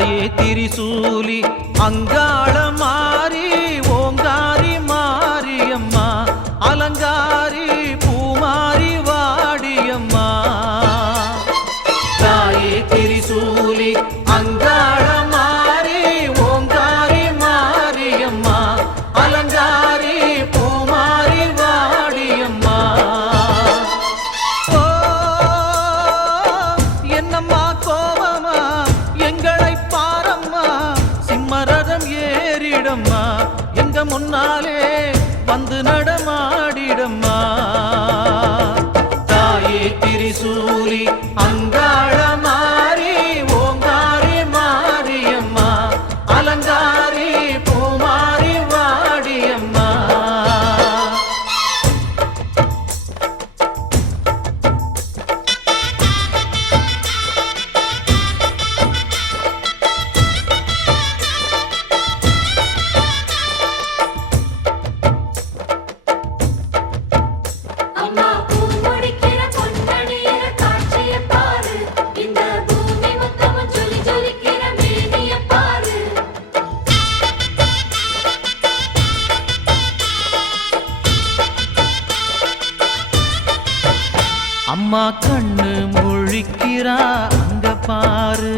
தாயே திரிசூலி அங்காள மாறி ஓங்காரி மாரியம்மா அலங்காரி பூமாரி வாடியம்மா தாயே திரிசூலி அங்காள மாறி ஓங்காரி மாரியம்மா அலங்காரி பூமாரி வாடியம்மா ஓ என்னம்மா கோவமா எங்களை பாரம்மா சிம்மரதம் ஏறிடம்மா எங்க முன்னாலே வந்து நடமாடிடம்மா தாயே திரிசூலி அங்காள மாறி ஓங்காரி மாரியம்மா அலங்காரி பூமாரி வாடியம்மா அம்மா கண்ணு முழிக்கிறா அங்க பாரு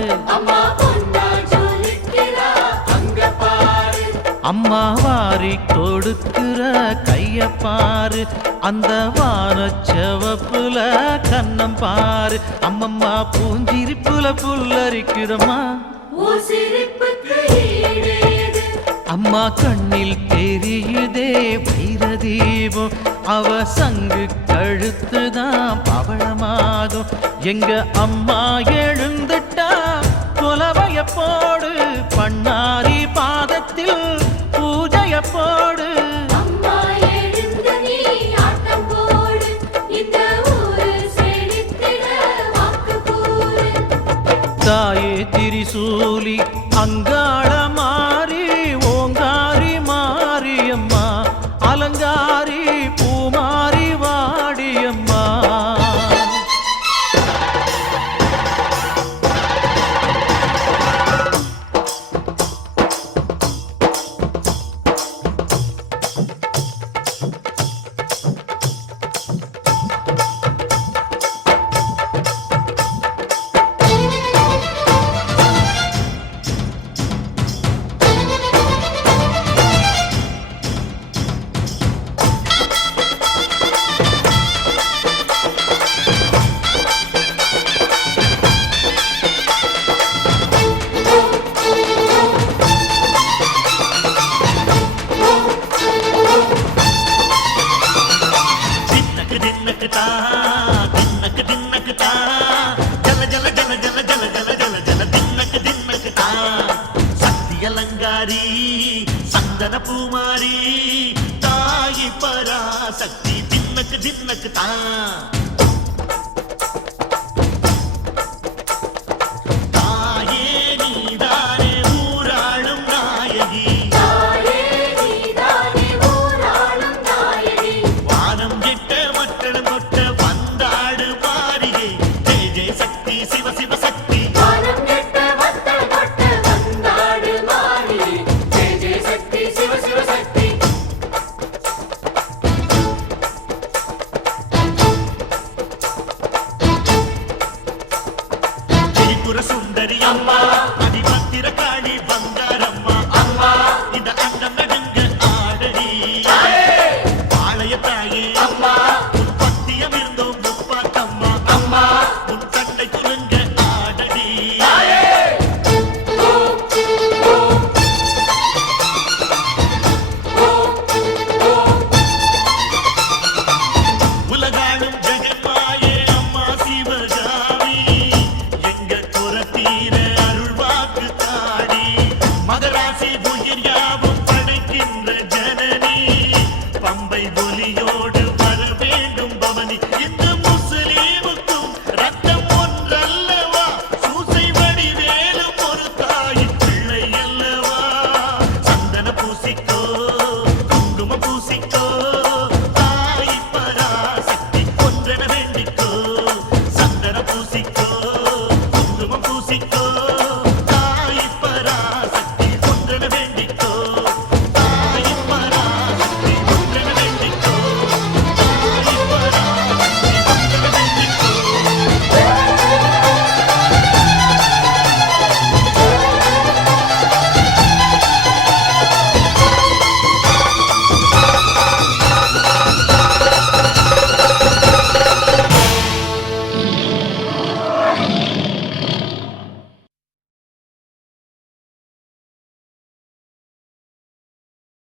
அம்மா வாரி கொடுக்கிற கைய பாரு அந்த வானச்சவப்புல கண்ணம் பாரு அம்மம்மா பூஞ்சிரிப்புல புல்லரிக்குதம்மா அம்மா கண்ணில் தெரியுதே வைரதீபம் அவ சங்கு கழுத்துதான் பவளமாகும் எங்க அம்மா எழுந்துட்டா கொலவைய போடு பண்ணாரி பாதத்தில் பூஜைய போடு தாயே திரிசூலி அங்காள மாறி ஓங்காரி மாரியம்மா அலங்காரி பூமாரி வாடியம்மா அலங்காரி சந்தன பூமாரி தாயி பராசக்தி தின்னக்கு தின்னக்கு தான் தாயே நீதானே ஊராளும் நாயகி வானம் கெட்ட மட்டடம் கொட்ட வந்தாடு மாறியே ஜெய ஜெய சக்தி சிவ சிவ சக்தி சுந்தரி அம்மா